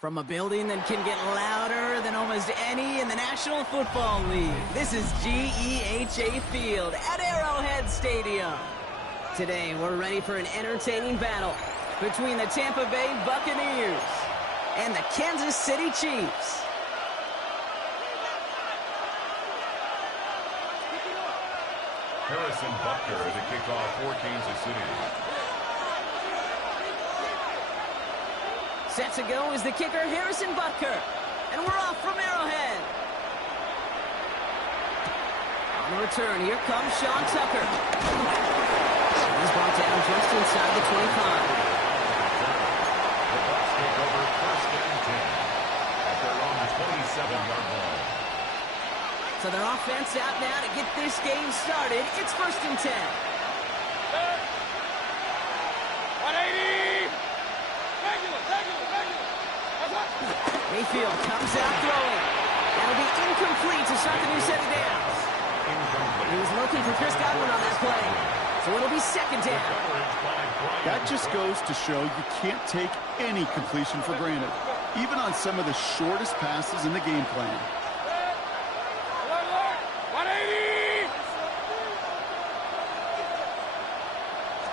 From a building that can get louder than almost any in the National Football League, this is GEHA Field at Arrowhead Stadium. Today, we're ready for an entertaining battle between the Tampa Bay Buccaneers and the Kansas City Chiefs. Harrison Butker to kick off for Kansas City. Set to go is the kicker, Harrison Butker. And we're off from Arrowhead. On the return, here comes Sean Tucker. He's brought down just inside the 25. The Bucs take over first and 10 at their own 27-yard line. So their offense out now to get this game started. It's first and 10. 180! Regular! Mayfield comes out throwing. That'll be incomplete to start the new set of downs. He was looking for Chris Godwin on that play. So it'll be second down. That just goes to show you can't take any completion for granted, even on some of the shortest passes in the game plan. 180!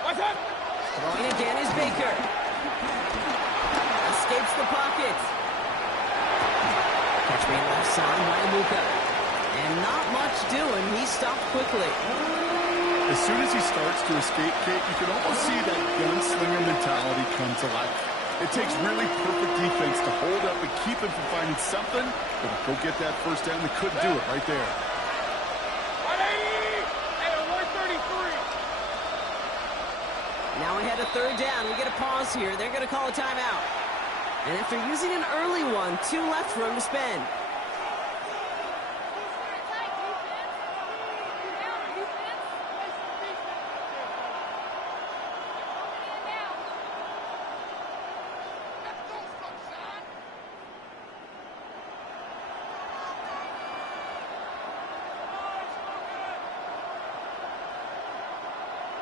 What's up? Throwing again is Baker. Escapes the pocket. Catch being left side by Luka. And not much doing. He stopped quickly. As soon as he starts to escape, Kate, you can almost see that gunslinger mentality come to life. It takes really perfect defense to hold up and keep him from finding something, but to go get that first down, they couldn't do it right there. 180! And a 133! Now ahead of third down. We get a pause here. They're going to call a timeout. And after using an early one, 2 left for him to spend.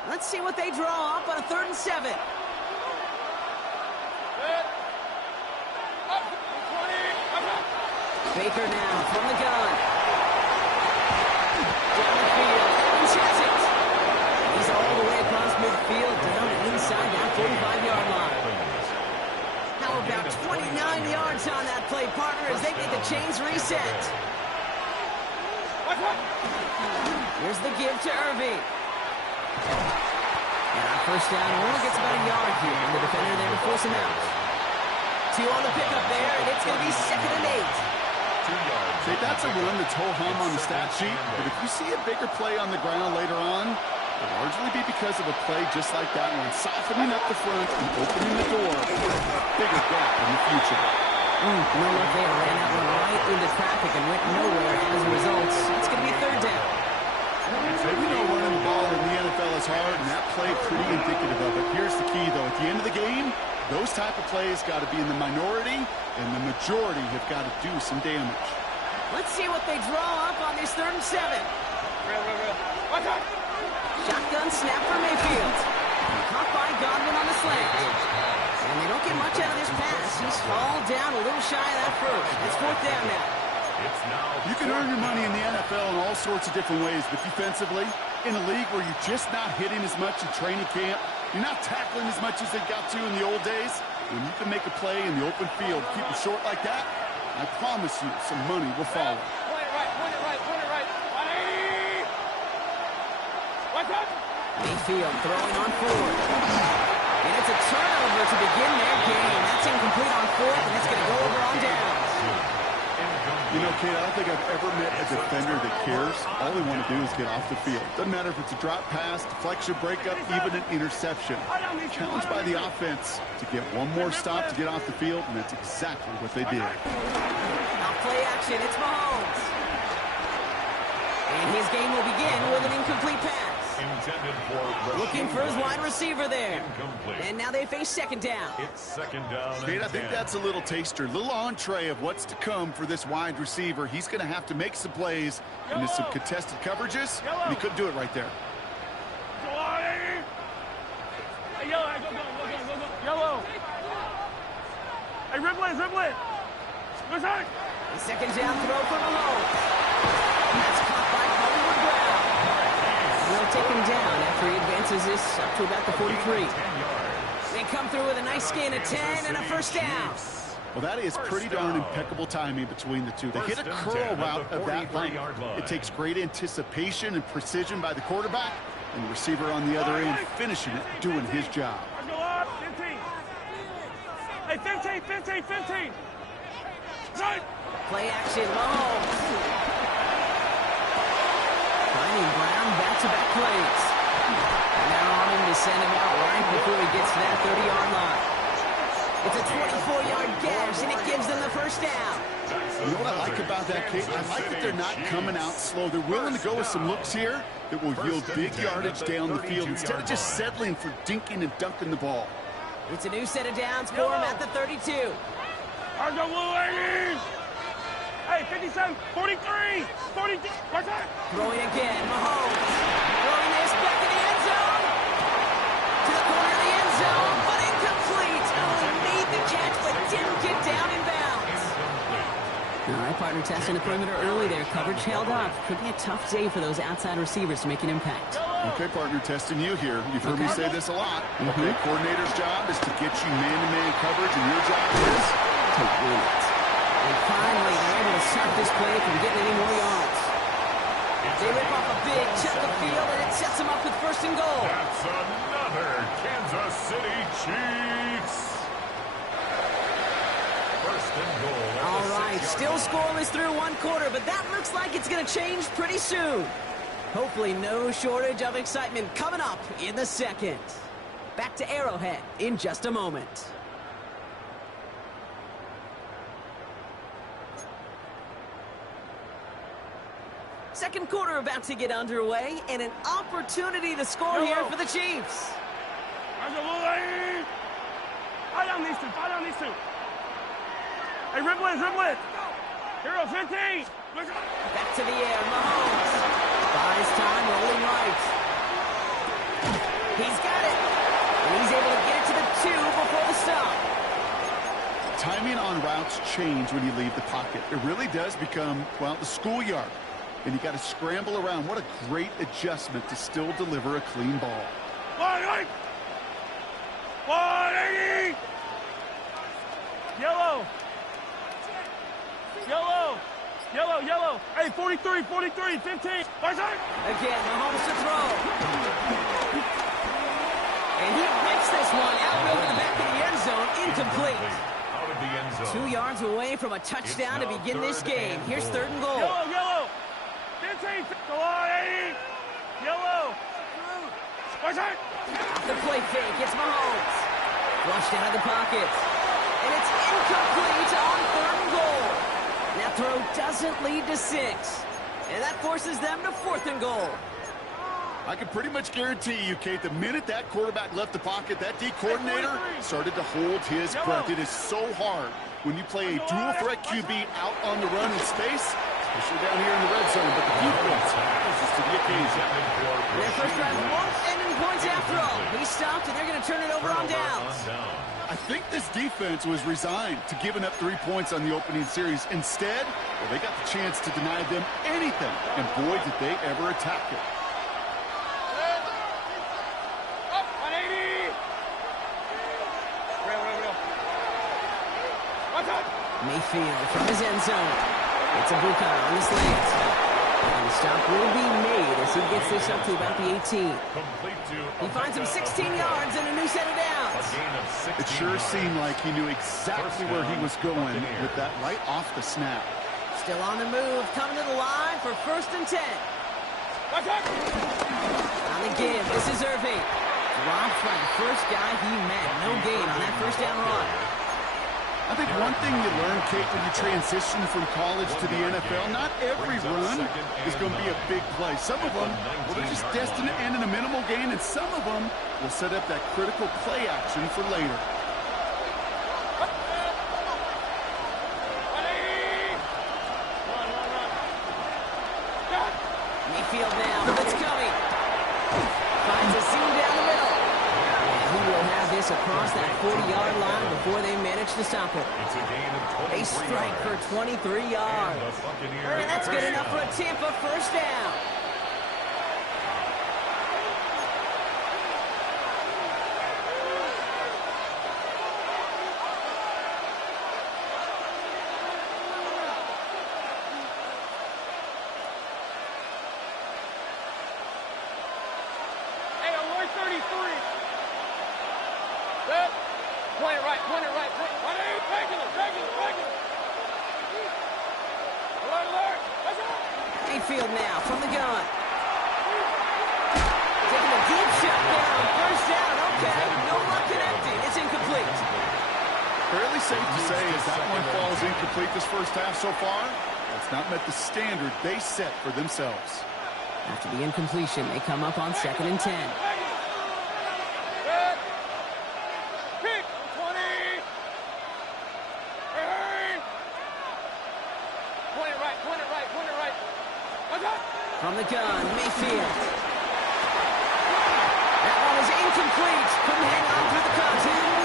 Let's see what they draw up on a 3rd and 7. Baker now from the gun. Down the field. Evans has it. He's all the way across midfield, down and inside that 45-yard line. How about 29 yards on that play, partner, as they get the chains reset. Here's the give to Irving. And on first down, only gets about a yard here, and the defender there to force him out. 2 on the pickup there, and it's going to be 2nd and 8. 2 yards. See, that's a run that's ho-hum on the stat sheet, but if you see a bigger play on the ground later on, it'll largely be because of a play just like that one, softening up the front and opening the door for a bigger gap in the future. No look there, ran that one right into traffic and went nowhere as a result. It's going to be 3rd down. We know running the ball in the NFL is hard, and that play pretty indicative of it. Here's the key, though. At the end of the game, those type of plays got to be in the minority, and the majority have got to do some damage. Let's see what they draw up on this 3rd and 7. Shotgun snap for Mayfield. Caught by Godwin on the slant. And they don't get much out of this pass. He's fallen down a little shy of that first. It's 4th down now. You can earn your money in the NFL in all sorts of different ways, but defensively, in a league where you're just not hitting as much in training camp, you're not tackling as much as they got to in the old days, when you can make a play in the open field, keep it short like that, I promise you some money will follow. Point it right. 180! What's up? Mayfield throwing on 4th. And it's a turnover to begin their game. That's incomplete on 4th, and it's going to go over on downs. You know, Kate, I don't think I've ever met a defender that cares. All they want to do is get off the field. Doesn't matter if it's a drop pass, deflection, breakup, even an interception. Challenged by the offense to get one more stop to get off the field, and that's exactly what they did. Now play action, it's Mahomes. And his game will begin with an incomplete pass. Intended for looking for his wide receiver there. Incomplete. And now they face 2nd down. It's 2nd down. Kate, I think that's a little taster, little entree of what's to come for this wide receiver. He's going to have to make some plays into some contested coverages, and he couldn't do it right there. Yellow! Hey, dribble it, dribble it. What's that? The second down throw for Mahomes. That's caught by Hollywood Brown. They'll take him down after he advances this up to about the 43. They come through with a nice gain of 10 and a first down. Well, that is pretty darn impeccable timing between the two. They hit a curl route of that length. It takes great anticipation and precision by the quarterback, and the receiver on the other end finishing it, doing his job. Go up, 15. Hey, 15, 15, 15. Right. Play action, Mahomes. Finding Brown back-to-back plays. And they're on him to send him out right before he gets to that 30-yard line. It's a 24-yard gash, and it gives them the first down. You know what I like about that, Kate? I like that they're not coming out slow. They're willing to go with some looks here that will yield big yardage down the field instead of just settling for dinking and dunking the ball. It's a new set of downs for him at the 32. Argo Blue 80. Hey, 57, 43, 42. What's that? Throwing again, Mahomes. Throwing this back in the end zone. To the corner of the end zone, but incomplete. Oh, he made the catch, but didn't get down in bounds. All right, partner, testing the perimeter early there. Coverage held up. Could be a tough day for those outside receivers to make an impact. Okay, partner, testing you here. You've heard me say this a lot. Okay, coordinator's job is to get you man-to-man coverage, and your job is to win it. And finally, they're able to stop this play from getting any more yards. They rip off a big chunk of field, and it sets them up with first and goal. That's another Kansas City Chiefs. First and goal. All right, still scoreless through one quarter, but that looks like it's going to change pretty soon. Hopefully no shortage of excitement coming up in the second. Back to Arrowhead in just a moment. Second quarter about to get underway, and an opportunity to score here for the Chiefs. Argo Blue 80. Fight on these two, fight on these two. Hey, dribble it, dribble it. Hero 15. Back to the air, Mahomes. Buys time, rolling right. He's got it. And he's able to get it to the 2 before the stop. timing on routes change when you leave the pocket. It really does become, well, the schoolyard. And you got to scramble around. What a great adjustment to still deliver a clean ball. 180! 180! Yellow! Yellow! Yellow, yellow! Hey, 43, 43, 15! Again, Mahomes to throw. And he makes this one out over the back of the end zone. Incomplete. Out of the end zone. 2 yards away from a touchdown to begin this game. Here's third and goal. Yellow, yellow! 15, 180! Yellow! Off the play fake, it's Mahomes. Flushed out of the pocket. And it's incomplete on third and goal. That throw doesn't lead to 6. And that forces them to fourth and goal. I can pretty much guarantee you, Kate, the minute that quarterback left the pocket, that D coordinator started to hold his breath. It is so hard when you play a dual-threat QB out on the run in space, especially down here in the red zone, but the defense rises to the occasion. Their first drive won't end in points after all. He stopped, and they're going to turn it over on downs. I think this defense was resigned to giving up 3 points on the opening series. Instead, well, they got the chance to deny them anything, and boy, did they ever attack it. Up, 180! Real. What's up? Mayfield from his end zone. It's a Buka on the slant. And the stop will be made as he gets this up to about the 18. He finds him 16 yards and a new set of downs. It sure seemed like he knew exactly where he was going with that right off the snap. Still on the move, coming to the line for first and 10. What's up? On the give, this is Irving. Dropped by the first guy he met. No gain on that first down run. I think one thing you learn, Kate, when you transition from college to the NFL, not every run is going to be a big play. Some of them will just destined to end in a minimal gain, and some of them will set up that critical play action for later. 180! Run. Mayfield now, it's coming. Finds a seam down the middle. And he will have this across across that 40-yard line before they manage to stop it. It's a gain of 23 A strike for yards. 23 yards. And the Buccaneers And that's good enough for a Tampa first down. Hey, I'm 133. Good. Point it right, point it right. Regular. Alert. That's it. Mayfield now from the gun. Taking a deep shot down. First down. Okay. No luck connecting. It's incomplete. Fairly safe to say as that one falls incomplete this first half so far, it's not met the standard they set for themselves. After the incompletion, they come up on 2nd and 10. Good. Kick. 20. Hey. Point it right. That's it. From the gun, Mayfield. That one is incomplete. Couldn't hang on through the contact.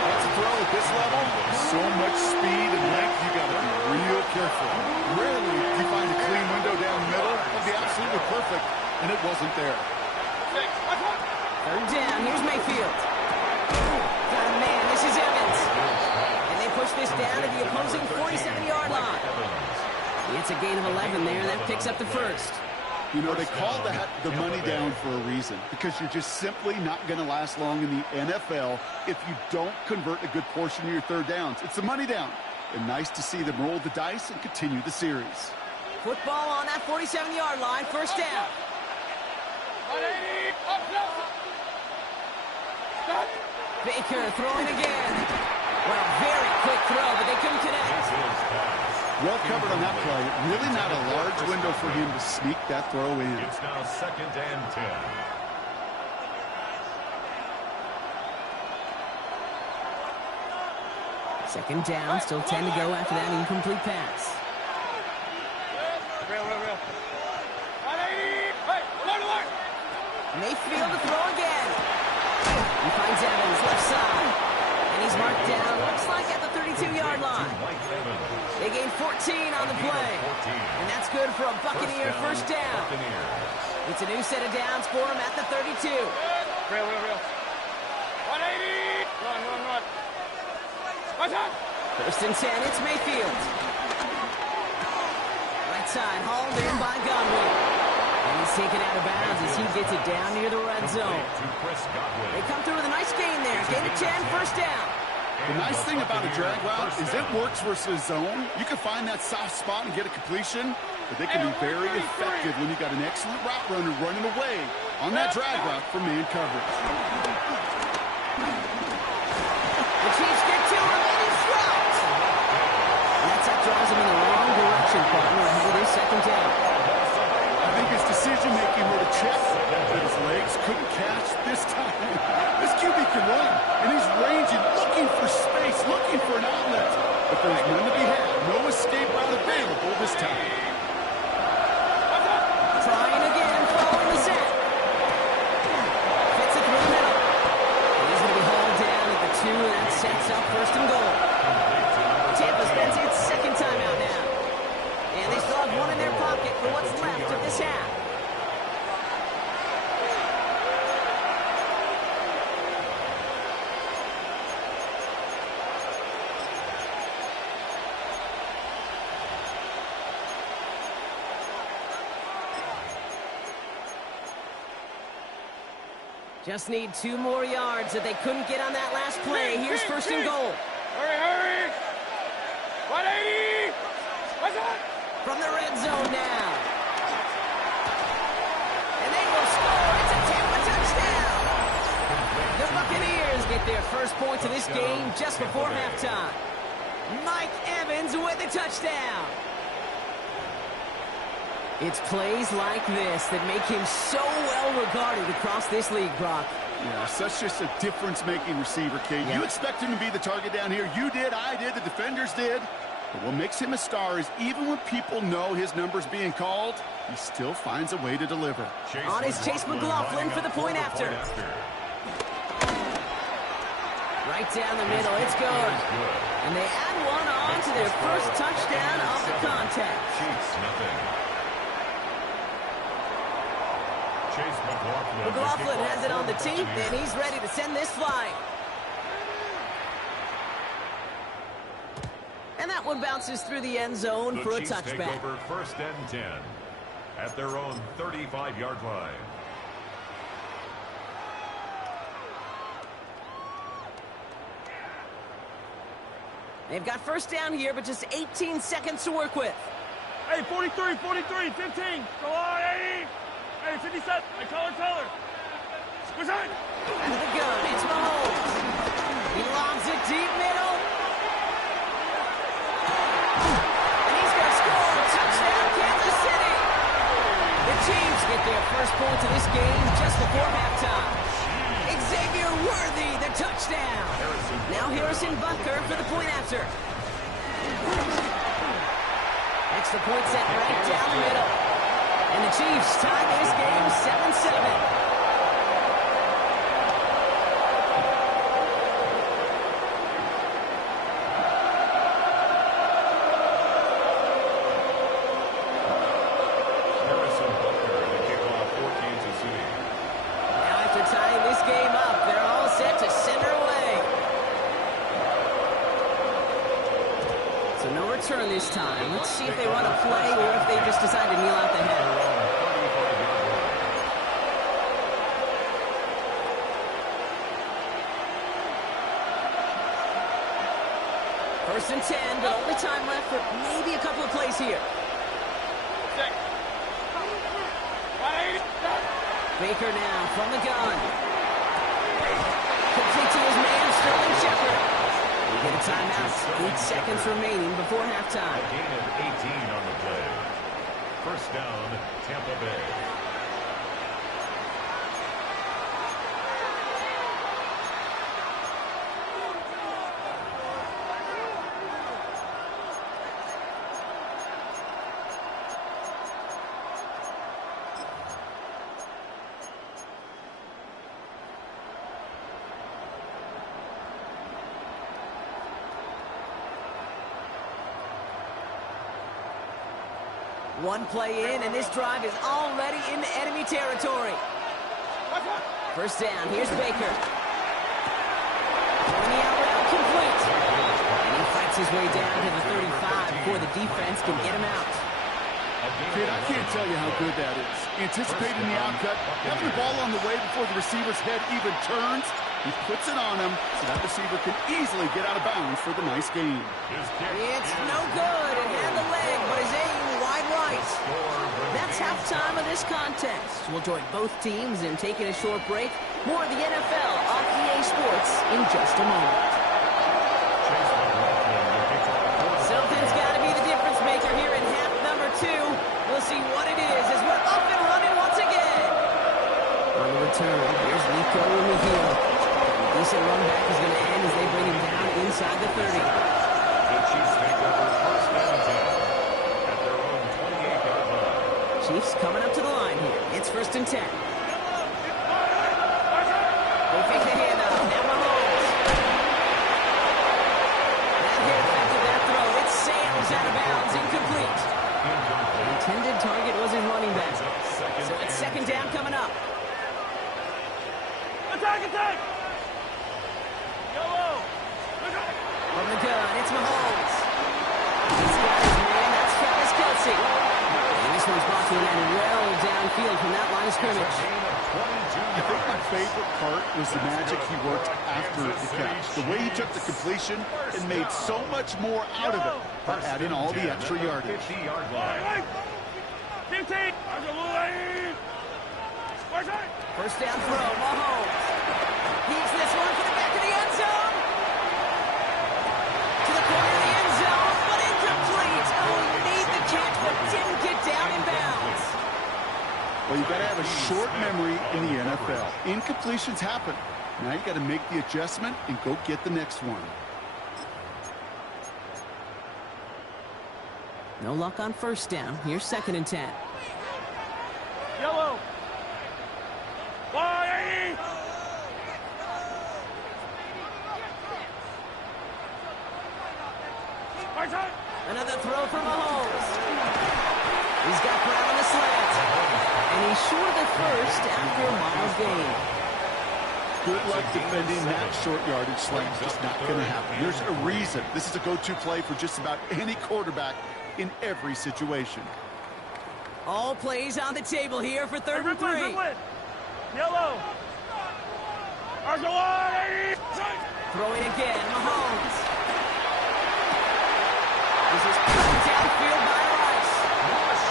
That's a throw at this level. So much speed and length, you got to be real careful. Rarely do you find a clean window down the middle. That'd be absolutely perfect, and it wasn't there. 6. That's it. Third down, here's Mayfield. Got a man, this is Evans. And they push this down to the opposing 47-yard line. It's a gain of 11 there, and that picks up the first. You know, they call that the money down for a reason, because you're just simply not going to last long in the NFL if you don't convert a good portion of your third downs. It's the money down. And nice to see them roll the dice and continue the series. Football on that 47-yard line, first down. 180. Up. Stop. Baker throwing again. Well, very quick throw, but they couldn't connect. Well covered on that play. Really not a large window for him to sneak that throw in. It's now 2nd and 10. Second down, still 10 to go after that incomplete pass. Real. 180. Hey, alert. Mayfield to throw again. He finds Evans, left side. And he's marked down, looks like at the 32-yard line. They gain 14 on the play. And that's good for a Buccaneer first down. It's a new set of downs for him at the 32. Real. 180. Run. What's up? First and 10, it's Mayfield. Right side, hauled in by Godwin. And he's taken out of bounds as he gets it down near the red zone. They come through with a nice gain there. Gain of 10, first down. The nice thing about a drag route is it works versus zone. You can find that soft spot and get a completion, but they can be very effective when you got an excellent route runner running away on that drag route for man coverage. The Chiefs get two remaining strikes. And that drives him in the wrong direction, partner, ahead of their second down. I think his decision-making were to check that his legs couldn't catch this time. This QB can run, and he's ranging, looking for space, looking for an outlet. But there's none to be had. No escape route available this time. Trying again, following the set. Fits it through the middle. And he's going to be hauled down at the 2, and that sets up first and goal. Tampa spends its second time out now. And they still have one in their pocket for what's left of this half. Just need 2 more yards that they couldn't get on that last play. Here's first and goal. Hurry. 180. What's up? From the red zone now. And they will score. It's a Tampa touchdown. The Buccaneers get their first points of this game just before halftime. Mike Evans with a touchdown. It's plays like this that make him so well regarded across this league, Brock. Yeah, such just a difference-making receiver, Kate. Yeah. You expect him to be the target down here. You did, I did, the defenders did. But what makes him a star is even when people know his number's being called, he still finds a way to deliver. On his Chase McLaughlin for the point after. Right down the middle. It's good. And they add one on to their first touchdown of the contest. Chiefs, nothing. Chase McLaughlin has it on the teeth, and he's ready to send this flying. And that one bounces through the end zone for a touchback. Take over 1st and 10 at their own 35-yard line. They've got first down here, but just 18 seconds to work with. Hey, 43, 43, 15. Go on, 80. Hey, 57. Hey, color. Switch on. Out of the gun, it's Mahomes. He lobs it deep middle. And he's going to score. Touchdown, Kansas City. The Chiefs get their first point of this game just before halftime. Xavier Worthy, the touchdown. Now Harrison Butker for the point after. Extra point set right down the middle. And the Chiefs tie this game 7-7. Turn this time. Let's see if they run a play or if they just decide to kneel out the head. First and 10, but only time left for maybe a couple of plays here. Baker now from the gun. Complete to his man, Sterling Shepard. We get a timeout. 8 seconds remaining before halftime. A gain of 18 on the play. First down, Tampa Bay. One play in, and this drive is already in enemy territory. First down, here's Baker. Throwing the out route complete. And he fights his way down to the 35 before the defense can get him out. Kid, I can't tell you how good that is. Anticipating the outcut, having the ball on the way before the receiver's head even turns. He puts it on him so that receiver can easily get out of bounds for the nice gain. It's no good. It had the leg, but his aim wide right. That's halftime of this contest. We'll join both teams in taking a short break. More of the NFL on EA Sports in just a moment. Something's got to be the difference maker here in half number 2. We'll see what it is as we're up and running once again. On the return, here's Nico in the heel. Decent run back is going to end as they bring him down inside the 30. The Chiefs take over first and 10 at their own 28-yard line. Chiefs coming up to the line here. It's first and 10. They fake the handoff. Now Mahomes. That hit affected that throw. It sails out of bounds. Incomplete. The intended target was his running back. So it's second down coming up. Attack! From the gun, it's Mahomes. He's got his man, that's Travis Kelce. And this one's brought to an end well downfield from that line of scrimmage. I think my favorite part was the magic he worked after the catch. The way he took the completion and made so much more out of it by adding all the extra yardage. 50-yard line. 15! First down throw, Mahomes. He's this one for the back of the end zone. To the corner of the end zone, but incomplete. Oh, he made the catch, but didn't get down in bounds. Well, you've got to have a short memory in the NFL. Incompletions happen. Now you got to make the adjustment and go get the next one. No luck on first down. Here's second and 10. Yellow. Another throw for Mahomes. He's got Brown on the slant. And he's short of the first after a mile gain. Good luck defending that short yardage slant. It's just not going to happen. There's a reason. This is a go-to play for just about any quarterback in every situation. All plays on the table here for third and 3. Yellow. Throwing again, Mahomes. This is put downfield by Rice.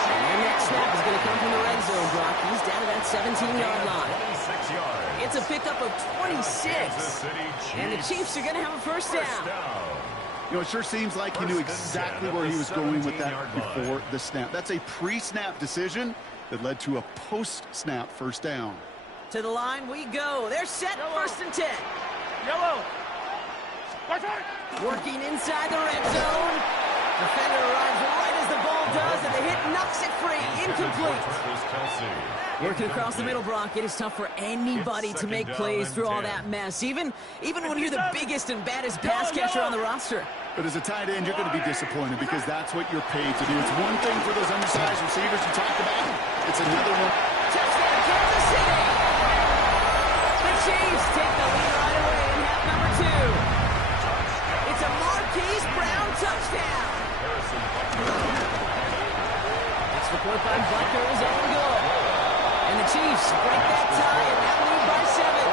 And their next snap is going to come from the red zone, Brock. He's down to that 17-yard line. 26 yards. It's a pickup of 26. And the Chiefs are going to have a first down. You know, it sure seems like he knew exactly where he was going with that before the snap. That's a pre-snap decision that led to a post-snap first down. To the line we go. They're set, first and 10. Yellow. Working inside the red zone. Defender arrives right as the ball does, and the hit knocks it free. Incomplete. Working across the middle, Brock, it is tough for anybody to make plays through all that mess, even when you're the biggest and baddest pass catcher on the roster. But as a tight end, you're going to be disappointed because that's what you're paid to do. It's one thing for those undersized receivers you talked about. It's another one. Touchdown, Kansas City! The Chiefs take the lead right away in half number 2. It's a Marquise Brown touchdown. Extra point by Butker is on goal. And the Chiefs break that tie and now lead by 7.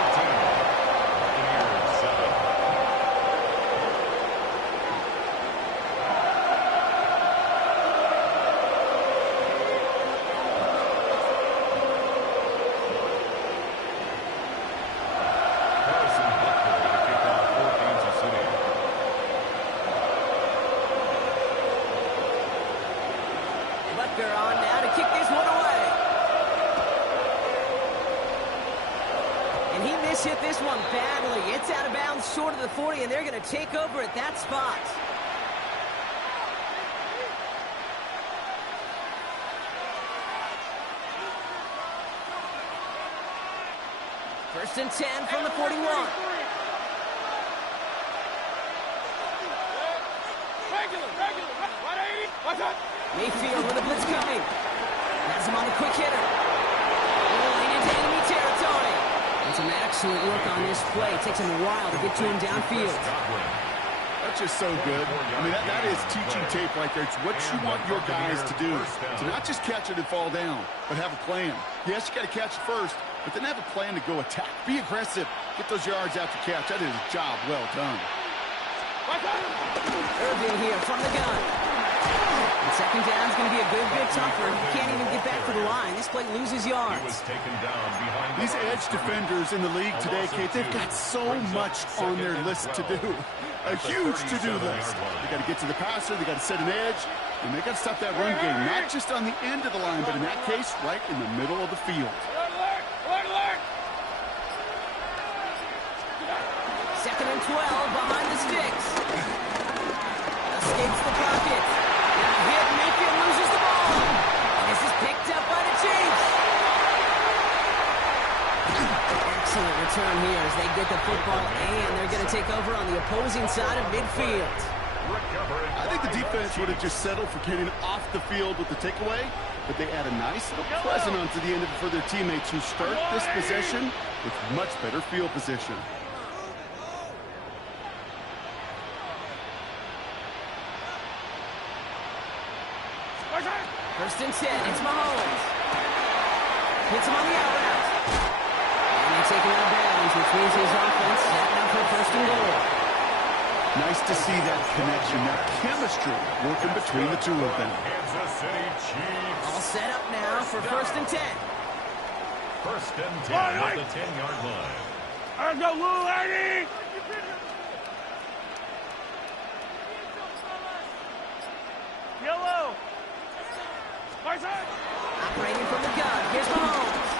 Butker on now to kick this one away. And he mishit this one badly. It's out of bounds short of the 40, and they're going to take over at that spot. First and 10 from the 41. Mayfield with a blitz coming. Has him on a quick hitter. Rolling into enemy territory. And some excellent work on this play. It takes him a while to get to him downfield. That's just so good. I mean, that is teaching tape right there. It's what you want your guys to do. To not just catch it and fall down, but have a plan. Yes, you got to catch it first, but then have a plan to go attack. Be aggressive. Get those yards after catch. That is a job well done. Irving here from the gun. And second down is going to be a good bit tougher. He can't even get back to the line. This play loses yards. These edge defenders in the league today, Kate, they've got so much on their list to do. A huge to-do list. They got to get to the passer, they got to set an edge, and they got to stop that run game, not just on the end of the line, but in that case, right in the middle of the field. Second and 12 behind the sticks. Escapes the pocket. Now hit, Mayfield loses the ball. And this is picked up by the Chiefs. Excellent return here as they get the football, and they're going to take over on the opposing side of midfield. I think the defense would have just settled for getting off the field with the takeaway, but they add a nice little present onto the end of it for their teammates who start this possession with much better field position. First and 10, it's Mahomes. Hits him on the out route. And they take him out of bounds, which means his offense setting up for first and goal. Nice to see that connection, that chemistry working between the two of them. Kansas City Chiefs. All set up now for first and 10. First and 10 at the 10-yard line. Let's go, little lady! Yellow! Operating from the gun. Here's Mahomes.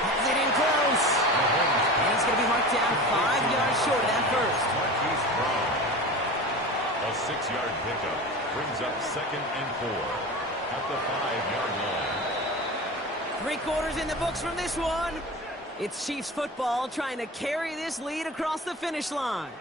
Has it in close. And he's going to be marked down 5 yards short of that first. Marquise Brown. A 6-yard pickup brings up second and 4 at the 5-yard line. 3 quarters in the books from this one. It's Chiefs football trying to carry this lead across the finish line.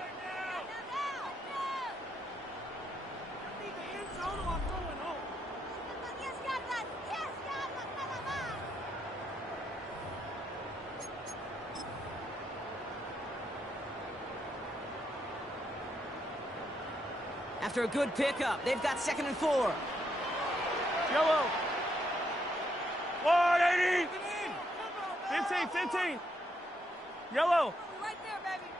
After a good pickup, they've got 2nd and 4. Yellow. 180. 15. Yellow. Right there, baby.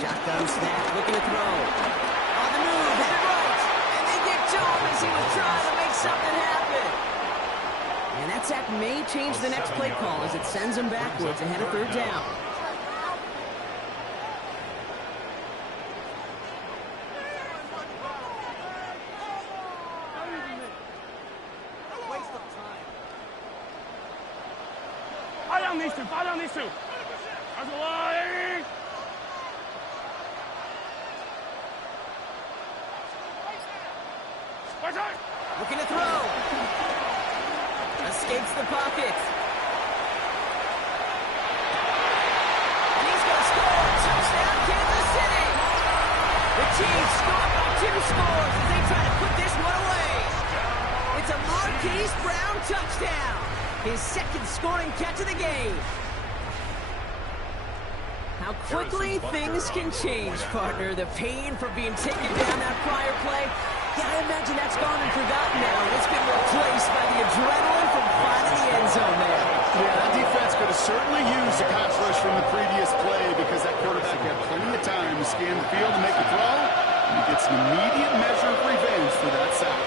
Shotgun snap, looking to throw. On the move, headed right. And they get to him as he was trying to make something happen. And that sack may change the next play call as it sends him backwards ahead of 3rd down. Fire down these two. That's a line. Looking to throw. Escapes the pocket. And he's going to score. Touchdown, Kansas City. The Chiefs score by 2 scores as they try to put this one away. It's a Marquise Brown touchdown. His 2nd scoring catch of the game. How quickly things can change, partner. The pain for being taken down that prior play. Yeah, I imagine that's gone and forgotten now. And it's been replaced by the adrenaline from finding the end zone there. Yeah, that defense could have certainly used a pass rush from the previous play because that quarterback had plenty of time to scan the field and make a throw. And he gets an immediate measure of revenge for that sack.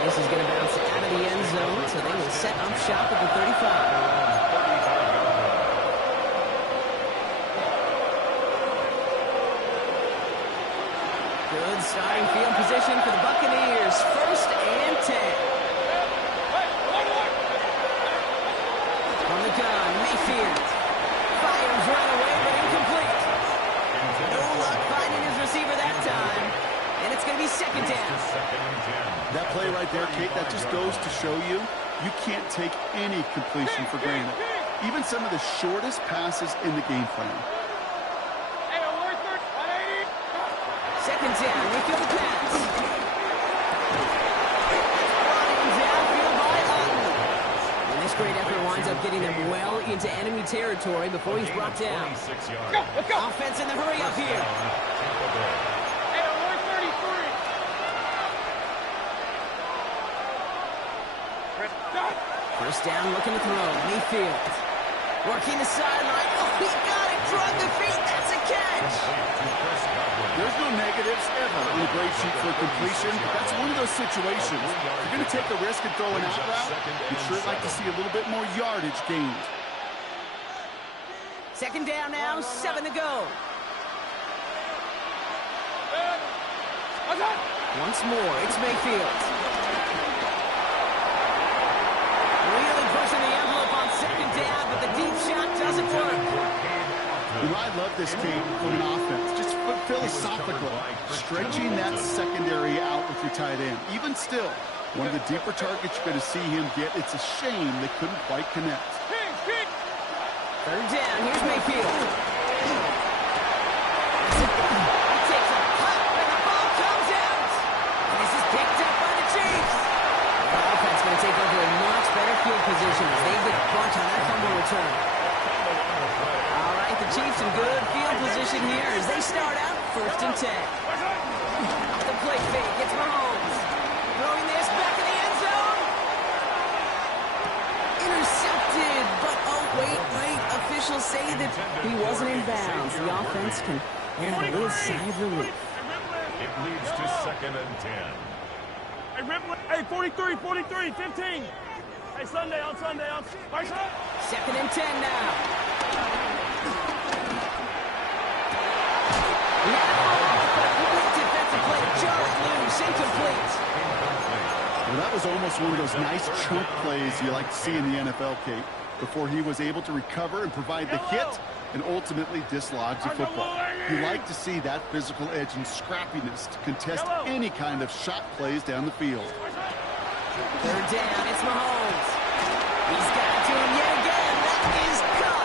And this is going to bounce out of the end zone, so they will set up shop at the 35. Good starting field position for the Buccaneers. 1st and 10. On the gun, Mayfield. Fires right away, but incomplete. No luck finding his receiver that time. And it's going to be 2nd down. That play right there, Kate, that just goes to show you can't take any completion for granted. Even some of the shortest passes in the game plan. 2nd down, Mayfield pass. Running downfield by Otten. And this great effort winds up getting them well into enemy territory before he's brought down. Offense in the hurry up here. First down, looking to throw. Mayfield working the sideline. Oh, he got it. Drug the feet. That's a catch. There's no negatives ever in a grade sheet for completion, but that's one of those situations. If you're going to take a risk and throw an out route, you'd sure like to see a little bit more yardage gained. 2nd down now, 7 to go. Once more, it's Mayfield. Really pushing the envelope on 2nd down, but the deep shot doesn't work. I love this game from an offense. Just philosophically, stretching that secondary out with your tight end. Even still, one of the deeper targets you're going to see him get. It's a shame they couldn't quite connect. 3rd down, here's Mayfield. He takes a hop and the ball comes out. And this is picked up by the Chiefs. The offense going to take over a much better field position as they get a bunch on that fumble return. All right, the Chiefs in good field position here as they start out 1st and 10. Off the play fake, it's Mahomes. Throwing this back in the end zone. Intercepted, but oh, wait. Officials say that he wasn't in bounds. The offense can have a little sigh of relief. It leads to 2nd and 10. Hey, 43, 15. Hey, Sunday on. 2nd and 10 now. Defensive play, jarred loose, incomplete. Well, that was almost one of those nice chunk plays you like to see in the NFL, Kate, before he was able to recover and provide the hit and ultimately dislodge the football. You like to see that physical edge and scrappiness to contest any kind of shot plays down the field. 3rd down, it's Mahomes. He's got it to him yet again. That is cut.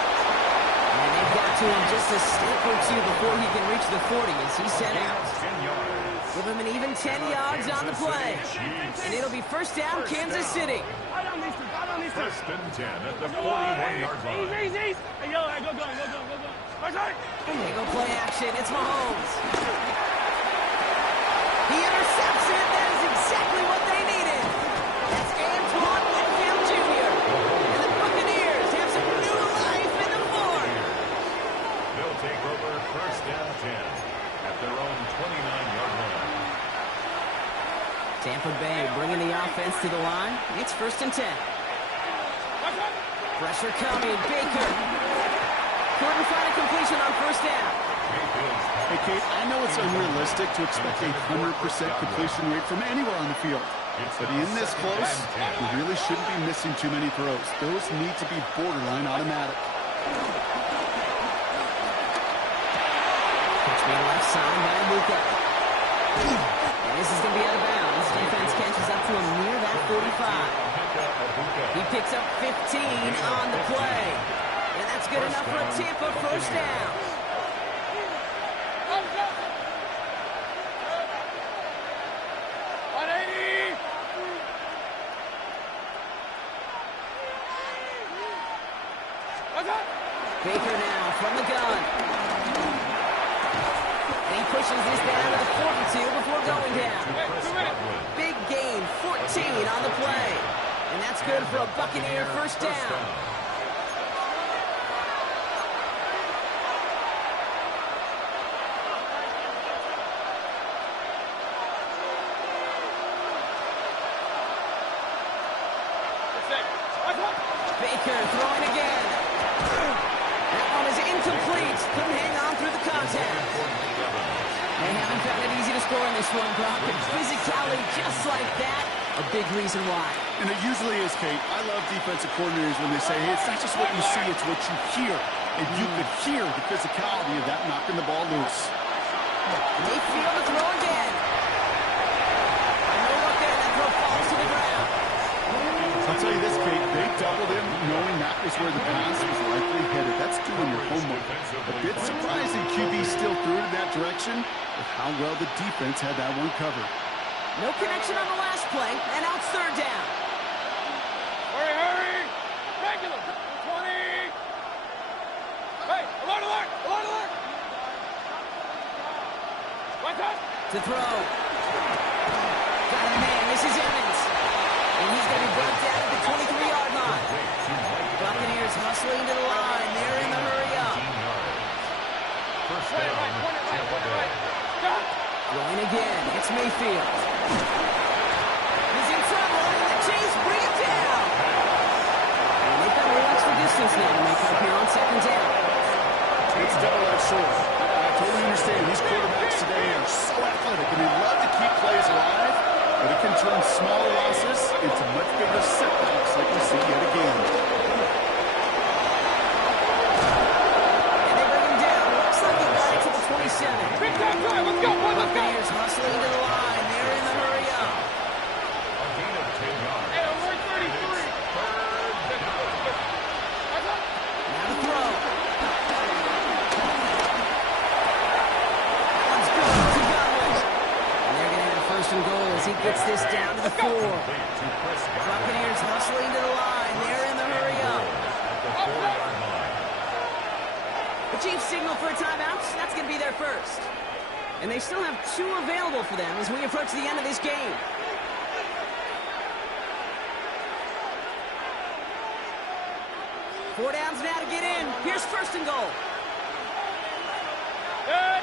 And they've got to him just a step or two before he can reach the 40 as he set out. Give him an even 10 yards on the play. And it'll be 1st down, Kansas City. 1st and 10 at the 41-yard line. Easy. Hey, go. They go play action. It's Mahomes. He intercepts it. That is exactly what they needed. That's Antoine Winfield Jr. And the Buccaneers have some new life in the fourth. They'll take over first down 10 at their own 29-yard line. Tampa Bay bringing the offense to the line. It's first and 10. Pressure coming. Baker. Couldn't find a completion on first down. Hey, Kate, I know it's unrealistic to expect a 100% completion rate from anywhere on the field. But in this close, you really shouldn't be missing too many throws. Those need to be borderline automatic. Catch me left side by Luka. And this is going to be out of bounds. Defense catches up to him near that 45. He picks up 15 on the play. And that's good enough for a Tampa first down. Baker now from the gun. And he pushes this down to the 42 before going down. Big gain, 14 on the play. And that's good for a Buccaneer first down. Baker throwing again. That one is incomplete. Couldn't hang on through the contact. They haven't found it easy to score in this one, Brock. And physicality just like that, a big reason why. And it usually is, Kate. I love defensive coordinators when they say, hey, it's not just what you see, it's what you hear. And you could hear the physicality of that knocking the ball loose. Mayfield to throw again. No look there, that throw falls to the ground. I'll tell you this, Kate, they doubled him knowing that was where the pass was likely headed. That's doing your homework. A bit surprising QB still threw it in that direction, but how well the defense had that one covered. No connection on the last play, and now it's third down. Hurry! Regular! 20! Hey, alert, alert! Alert, alert! One touch! To throw. Got a man, this is Evans. And he's going to be brought down at the 23-yard line. Buccaneers hustling to the line. They're in the hurry up. First down, Tampa Bay. Going again. It's Mayfield. He's in trouble. And the Chiefs bring him down. And they've got a little extra distance now to make up here on second down. It's double-edged sword. I totally understand. These quarterbacks today are so athletic, and they love to keep plays alive, but it can turn small losses into much bigger setbacks like we see yet again. And they bring him down. Looks like he got it to the 27. Big time drive! Let's go, boys! Let's go! Buccaneers hustling to the line. They're in the hurry up. A gain of 10 yards. Hey, we're 33! Now the throw. That one's good to Godwin. And they're going to have first and goal as he gets this down to the 4. Buccaneers hustling to the line. They're in the hurry up. At the 4-yard line. The Chiefs signal for a timeout. That's going to be their first. And they still have 2 available for them as we approach the end of this game. Four downs now to get in. Here's first and goal. Good!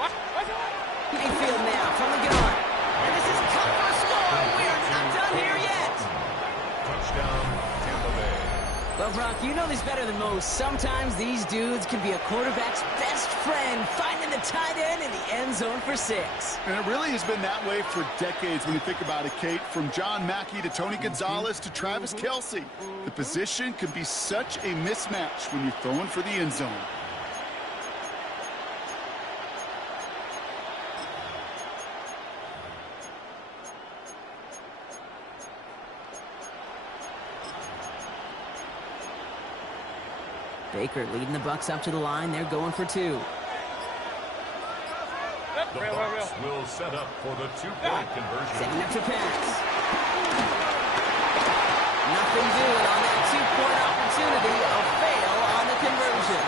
What? Mayfield now from the gun. And this is cut for a score. We are not done here yet. Touchdown, Tampa Bay. Well, Brock, you know this better than most. Sometimes these dudes can be a quarterback's best friend, finding the tight end in the end zone for 6. And it really has been that way for decades when you think about it, Kate. From John Mackey to Tony Gonzalez to Travis Kelce. The position can be such a mismatch when you're throwing for the end zone. Baker leading the Bucs up to the line. They're going for 2. The Bucs will set up for the 2-point conversion. Setting up to pass. Nothing doing on that 2-point opportunity. A fail on the conversion.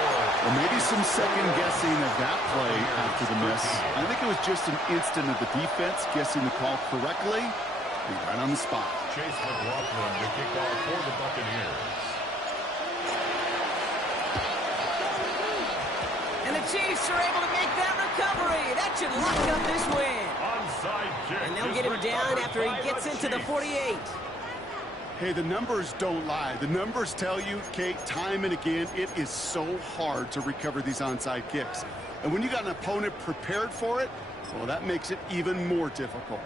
Well, maybe some second guessing of that play after the miss. I think it was just an instant of the defense guessing the call correctly and right on the spot. Chase McLaughlin to kick off for the Buccaneers. And the Chiefs are able to make that recovery. That should lock up this win. Onside kick. And they'll get him down after he gets into the 48. Hey, the numbers don't lie. The numbers tell you, Kate, time and again, it is so hard to recover these onside kicks. And when you got an opponent prepared for it, well, that makes it even more difficult.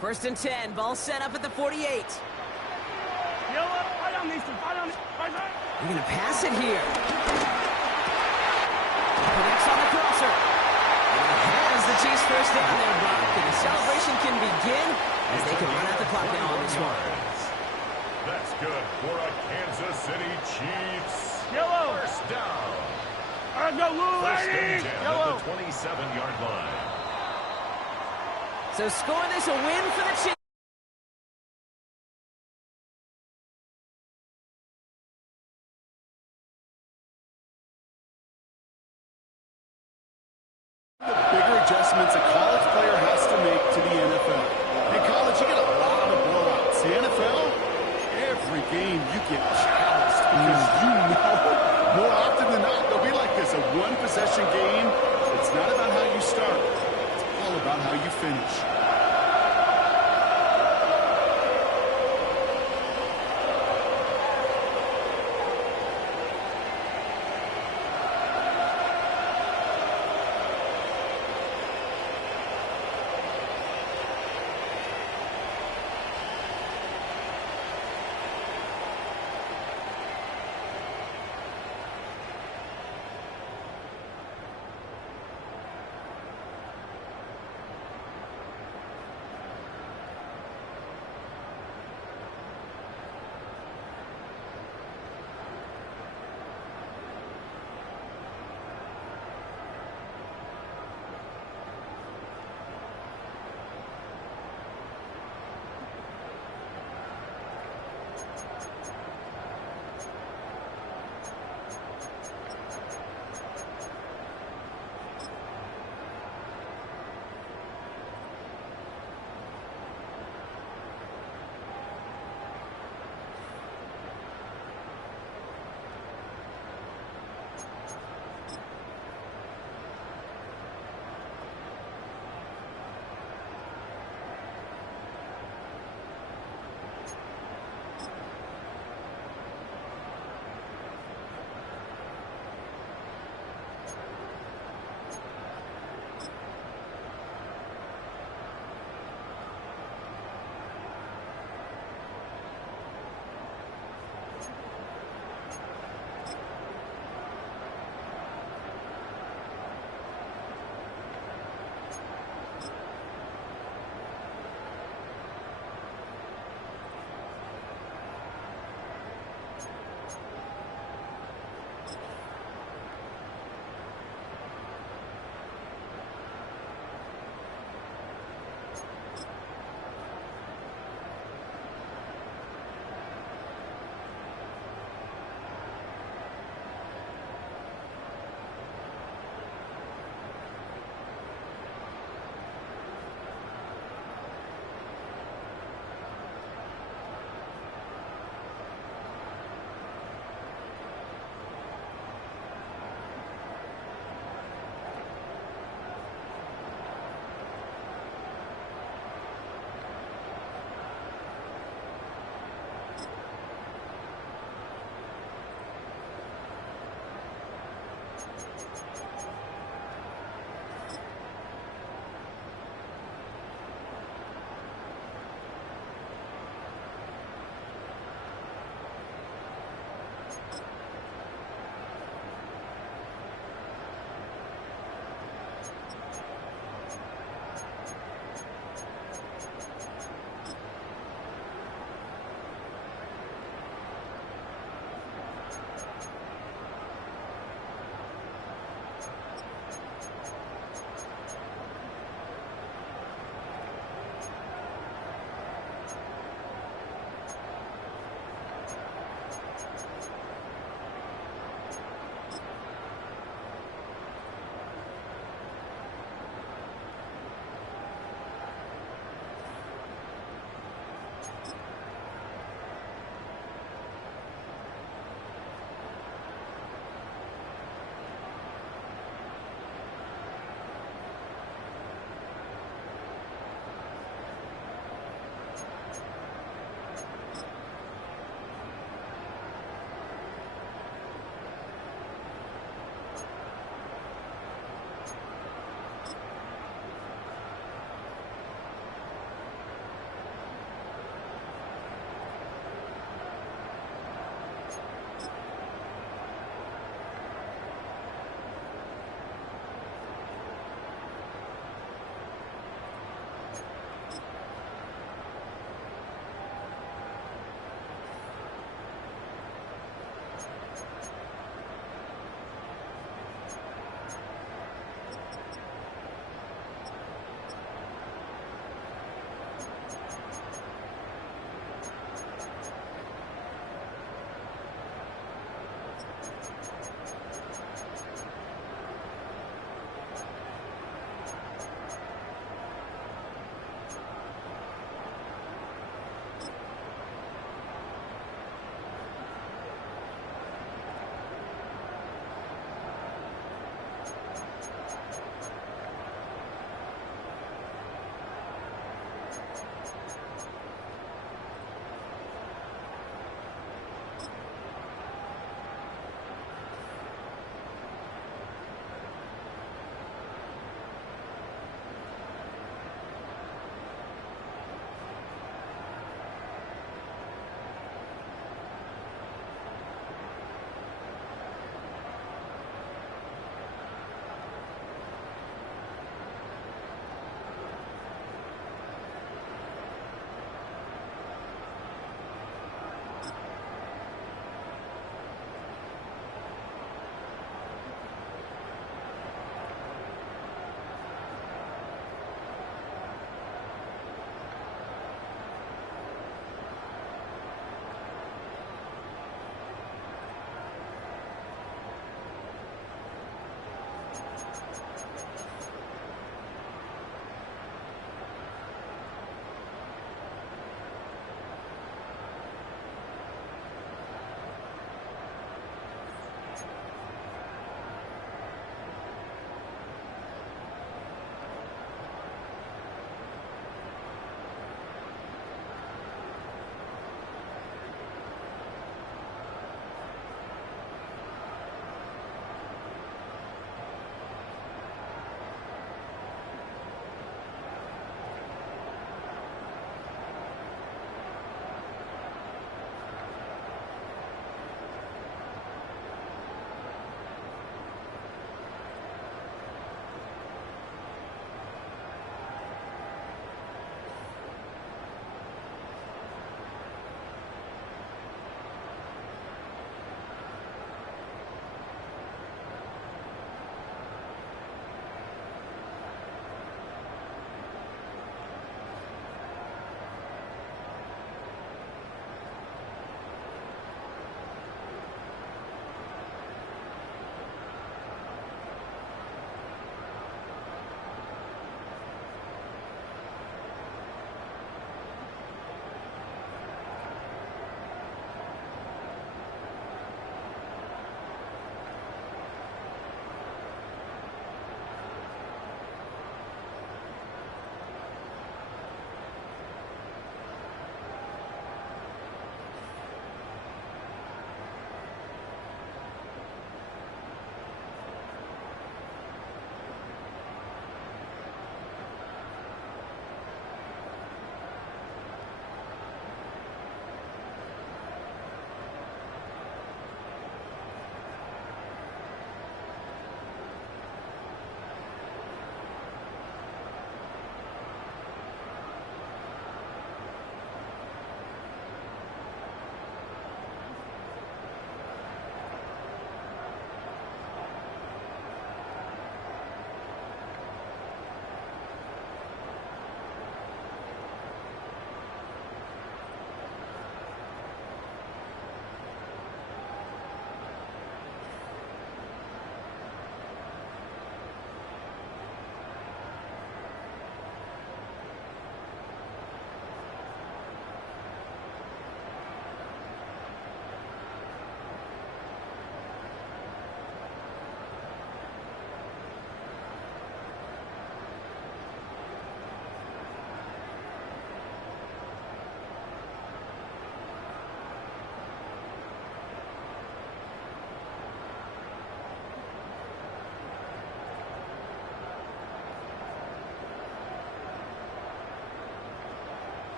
First and 10, ball set up at the 48. They're going to pass it here. Connects on the crosser. Has the Chiefs first down there, Brock, and the celebration can begin as they can run out the clock now on this one. That's good for a Kansas City Chiefs. Yellow. First down. All right, go, Lou, First lady. and 10 Yellow. at the 27-yard line. So score this a win for the Chiefs. Bigger adjustments a college player has to make to the NFL. In college, you get a lot of blowouts. The NFL, every game you get calloused because you know more often than not they'll be like this, a one-possession game. It's not about how you start. It's all about how you finish.